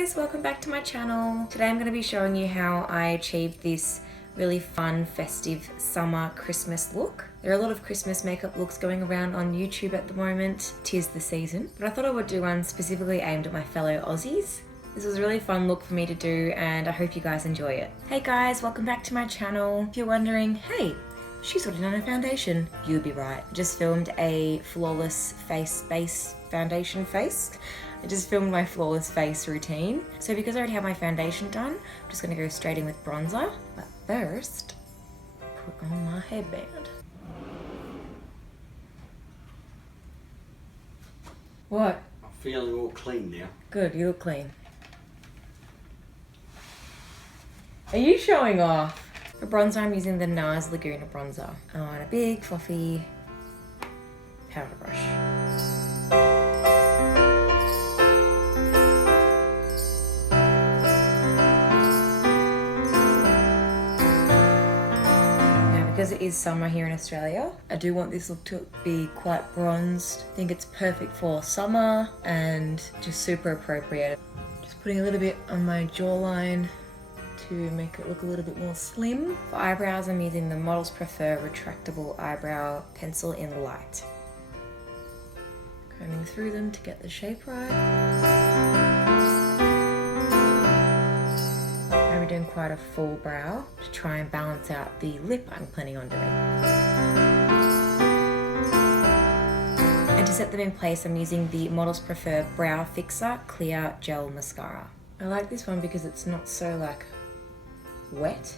guys, welcome back to my channel. Today I'm going to be showing you how I achieved this really fun, festive summer Christmas look. There are a lot of Christmas makeup looks going around on YouTube at the moment. 'Tis the season. But I thought I would do one specifically aimed at my fellow Aussies. This was a really fun look for me to do and I hope you guys enjoy it. Hey guys, welcome back to my channel. If you're wondering, hey, she's already done her foundation. You'd be right. I just filmed a flawless face base foundation face. I just filmed my flawless face routine. So because I already have my foundation done, I'm just gonna go straight in with bronzer. But first, put on my headband. What? I'm feeling all clean now. Good, you look clean. Are you showing off? For bronzer, I'm using the NARS Laguna bronzer on a big, fluffy powder brush. Because it is summer here in Australia, I do want this look to be quite bronzed. I think it's perfect for summer and just super appropriate. Just putting a little bit on my jawline to make it look a little bit more slim. For eyebrows, I'm using the Models Prefer retractable eyebrow pencil in light. Combing through them to get the shape right. I'm doing quite a full brow to try and balance out the lip I'm planning on doing. And to set them in place, I'm using the Models Prefer Brow Fixer Clear Gel Mascara. I like this one because it's not so like wet.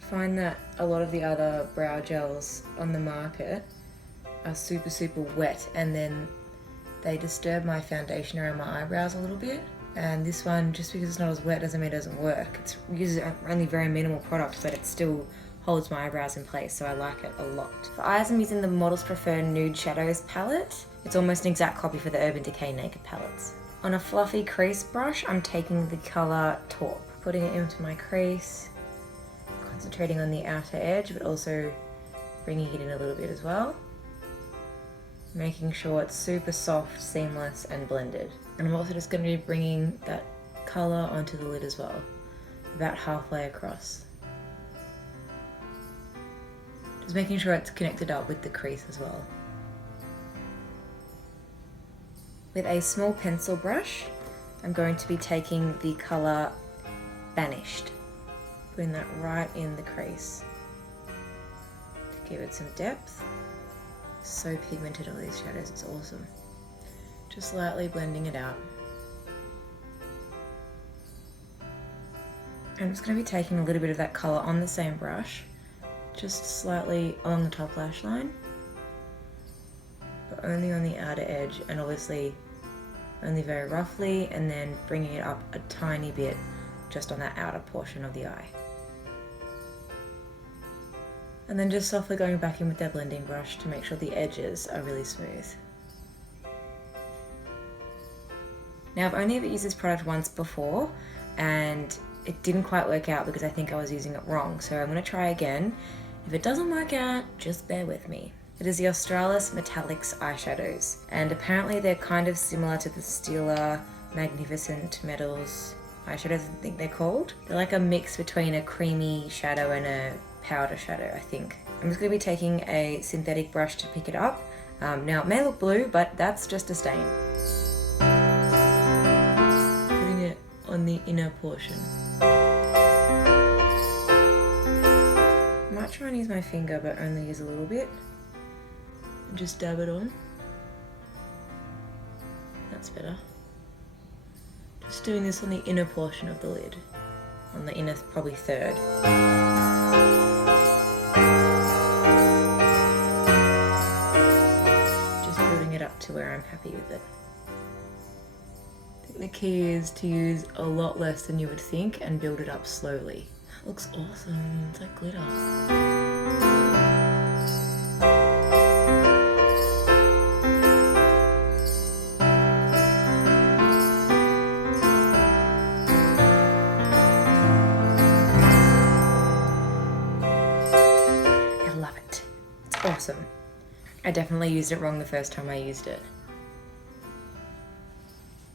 I find that a lot of the other brow gels on the market are super wet and then they disturb my foundation around my eyebrows a little bit. And this one, just because it's not as wet doesn't mean it doesn't work. It uses only very minimal product, but it still holds my eyebrows in place, so I like it a lot. For eyes, I'm using the Models Prefer Nude Shadows palette. It's almost an exact copy for the Urban Decay Naked palettes. On a fluffy crease brush, I'm taking the colour Taupe, putting it into my crease, concentrating on the outer edge, but also bringing it in a little bit as well. Making sure it's super soft, seamless, and blended. And I'm also just going to be bringing that colour onto the lid as well, about halfway across. Just making sure it's connected up with the crease as well. With a small pencil brush, I'm going to be taking the colour Banished, putting that right in the crease to give it some depth. So pigmented, all these shadows, it's awesome. Just lightly blending it out. I'm just going to be taking a little bit of that colour on the same brush, just slightly along the top lash line, but only on the outer edge and obviously only very roughly, and then bringing it up a tiny bit just on that outer portion of the eye. And then just softly going back in with that blending brush to make sure the edges are really smooth. Now I've only ever used this product once before and it didn't quite work out because I think I was using it wrong. So I'm going to try again. If it doesn't work out, just bear with me. It is the Australis Metallics eyeshadows. And apparently they're kind of similar to the Stila Magnificent Metals eyeshadows, I think they're called. They're like a mix between a creamy shadow and a powder shadow, I think. I'm just going to be taking a synthetic brush to pick it up. Now it may look blue, but that's just a stain. Putting it on the inner portion. I might try and use my finger, but only use a little bit. And just dab it on. That's better. Just doing this on the inner portion of the lid. On the inner, probably third. Just building it up to where I'm happy with it. I think the key is to use a lot less than you would think and build it up slowly. That looks awesome, it's like glitter. Awesome. I definitely used it wrong the first time I used it.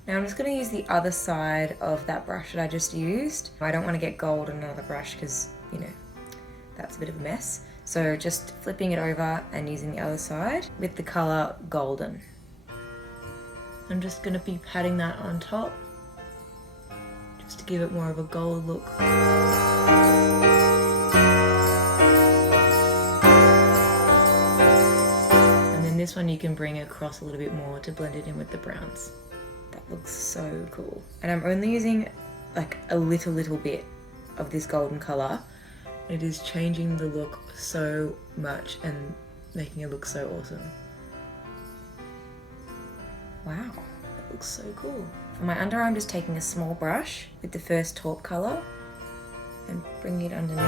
Now I'm just going to use the other side of that brush that I just used. I don't want to get gold on another brush because, you know, that's a bit of a mess. So just flipping it over and using the other side with the colour Golden. I'm just going to be patting that on top just to give it more of a gold look. And then this one you can bring across a little bit more to blend it in with the browns. That looks so cool. And I'm only using like a little bit of this golden colour. It is changing the look so much and making it look so awesome. Wow, that looks so cool. For my under, I'm just taking a small brush with the first taupe colour and bringing it underneath.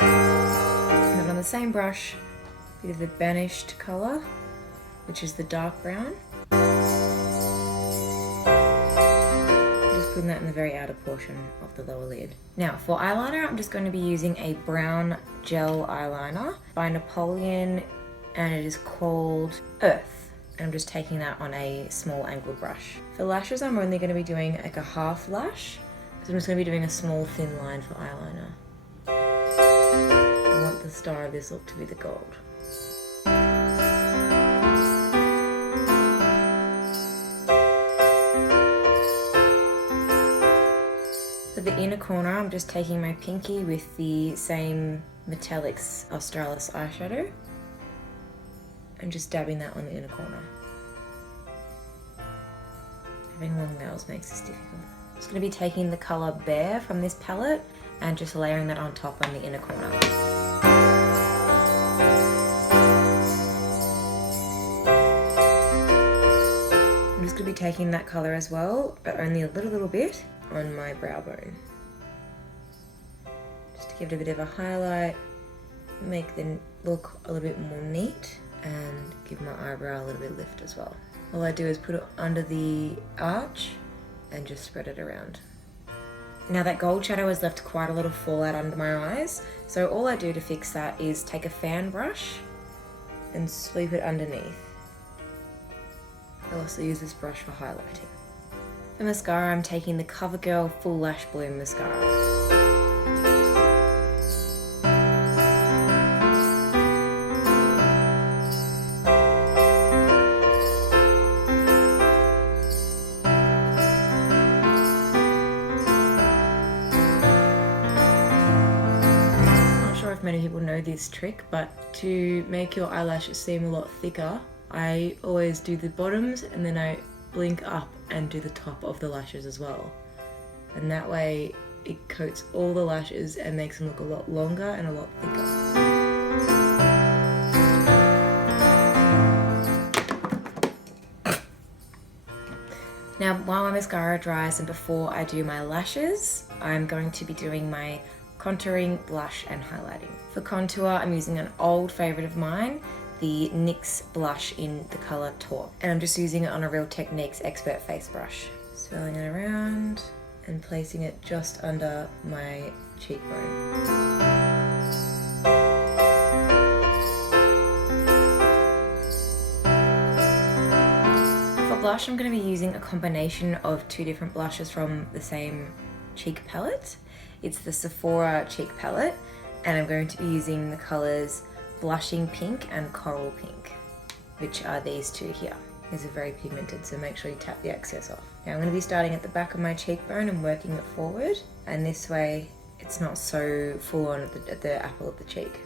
And then on the same brush, a bit of the banished colour, which is the dark brown. Just putting that in the very outer portion of the lower lid. Now for eyeliner, I'm just going to be using a brown gel eyeliner by Napoleon, and it is called Earth. And I'm just taking that on a small angled brush. For lashes, I'm only going to be doing like a half lash, because I'm just going to be doing a small thin line for eyeliner. I want the star of this look to be the gold. For the inner corner, I'm just taking my pinky with the same Metallics Australis eyeshadow and just dabbing that on the inner corner. Having long nails makes this difficult. I'm just going to be taking the colour Bear from this palette and just layering that on top on the inner corner. I'm just going to be taking that colour as well, but only a little bit on my brow bone. Just to give it a bit of a highlight, make the look a little bit more neat, and give my eyebrow a little bit of lift as well. All I do is put it under the arch and just spread it around. Now that gold shadow has left quite a lot of fallout under my eyes, so all I do to fix that is take a fan brush and sweep it underneath. I also use this brush for highlighting. For mascara, I'm taking the CoverGirl Full Lash Bloom Mascara. Many people know this trick, but to make your eyelashes seem a lot thicker, I always do the bottoms and then I blink up and do the top of the lashes as well. And that way it coats all the lashes and makes them look a lot longer and a lot thicker. Now while my mascara dries and before I do my lashes, I'm going to be doing my contouring, blush and highlighting. For contour, I'm using an old favourite of mine, the NYX blush in the colour Taupe. And I'm just using it on a Real Techniques Expert Face Brush. Swirling it around and placing it just under my cheekbone. For blush, I'm going to be using a combination of two different blushes from the same cheek palette. It's the Sephora cheek palette, and I'm going to be using the colours Blushing Pink and Coral Pink, which are these two here. These are very pigmented, so make sure you tap the excess off. Now I'm going to be starting at the back of my cheekbone and working it forward, and this way it's not so full on at the apple of the cheek.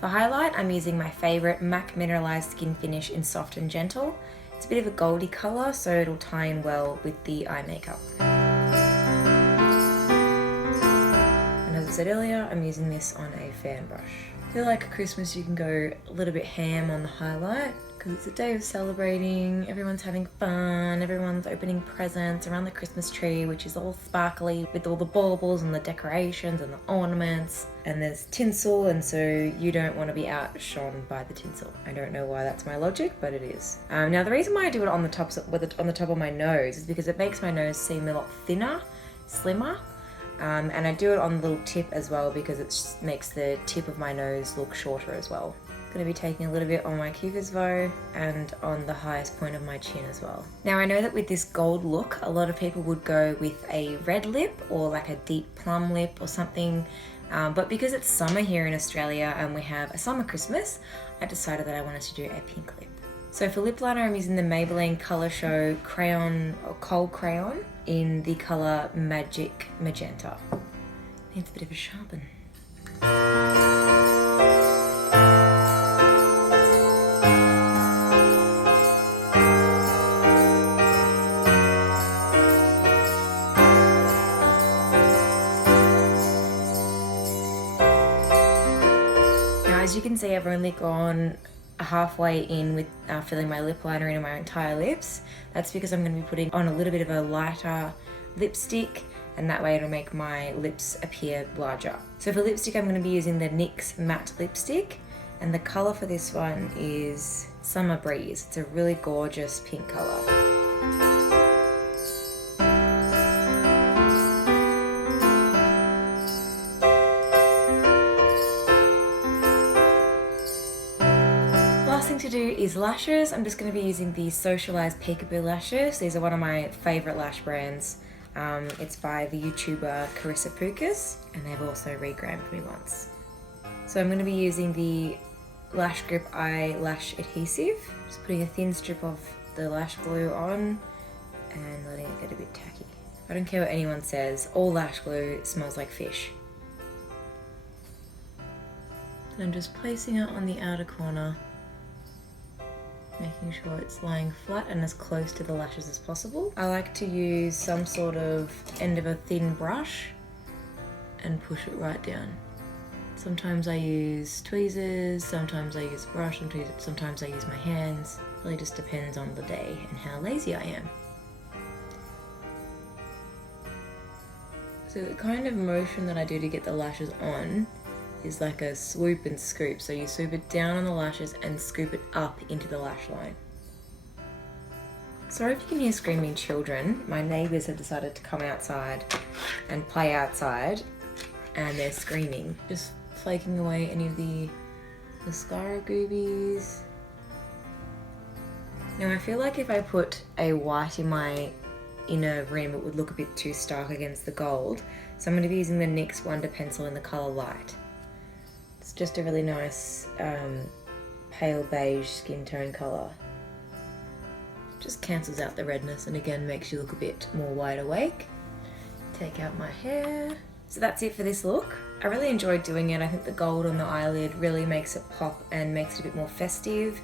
For highlight, I'm using my favourite MAC Mineralized Skin Finish in Soft and Gentle. It's a bit of a goldy colour, so it'll tie in well with the eye makeup. As I said earlier, I'm using this on a fan brush. I feel like at Christmas you can go a little bit ham on the highlight because it's a day of celebrating, everyone's having fun, everyone's opening presents around the Christmas tree, which is all sparkly with all the baubles and the decorations and the ornaments, and there's tinsel, and so you don't want to be outshone by the tinsel. I don't know why that's my logic, but it is. Now the reason why I do it on the top of my nose is because it makes my nose seem a lot thinner, slimmer. And I do it on the little tip as well because it makes the tip of my nose look shorter as well. Going to be taking a little bit on my Kiefersbow and on the highest point of my chin as well. Now I know that with this gold look, a lot of people would go with a red lip or like a deep plum lip or something. But because it's summer here in Australia and we have a summer Christmas, I decided that I wanted to do a pink lip. So for lip liner, I'm using the Maybelline Colour Show Crayon or Kohl Crayon in the colour Magic Magenta. Needs a bit of a sharpen. As you can see, I've only gone halfway in with filling my lip liner into my entire lips. That's because I'm going to be putting on a little bit of a lighter lipstick, and that way it'll make my lips appear larger. So for lipstick, I'm going to be using the NYX matte lipstick, and the colour for this one is Summer Breeze. It's a really gorgeous pink colour. To do is lashes. I'm just going to be using the Socialized Peekaboo lashes. These are one of my favourite lash brands. It's by the YouTuber Carissa Pukas, and they've also regrammed me once. So I'm going to be using the Lash Grip Eye Lash Adhesive. Just putting a thin strip of the lash glue on and letting it get a bit tacky. I don't care what anyone says, all lash glue smells like fish. And I'm just placing it on the outer corner, making sure it's lying flat and as close to the lashes as possible. I like to use some sort of end of a thin brush and push it right down. Sometimes I use tweezers, sometimes I use a brush, sometimes I use my hands. It really just depends on the day and how lazy I am. So the kind of motion that I do to get the lashes on is like a swoop and scoop. So you swoop it down on the lashes and scoop it up into the lash line. Sorry if you can hear screaming children. My neighbours have decided to come outside and play outside, and they're screaming. Just flaking away any of the mascara goobies. Now I feel like if I put a white in my inner rim, it would look a bit too stark against the gold. So I'm going to be using the NYX Wonder Pencil in the colour Light. It's just a really nice pale beige skin tone colour. Just cancels out the redness and again makes you look a bit more wide awake. Take out my hair. So that's it for this look. I really enjoyed doing it. I think the gold on the eyelid really makes it pop and makes it a bit more festive.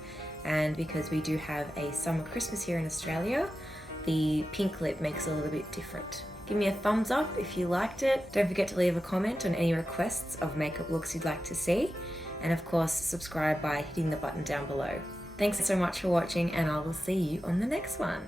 And because we do have a summer Christmas here in Australia, the pink lip makes it a little bit different. Give me a thumbs up if you liked it. Don't forget to leave a comment on any requests of makeup looks you'd like to see. And of course, subscribe by hitting the button down below. Thanks so much for watching, and I will see you on the next one.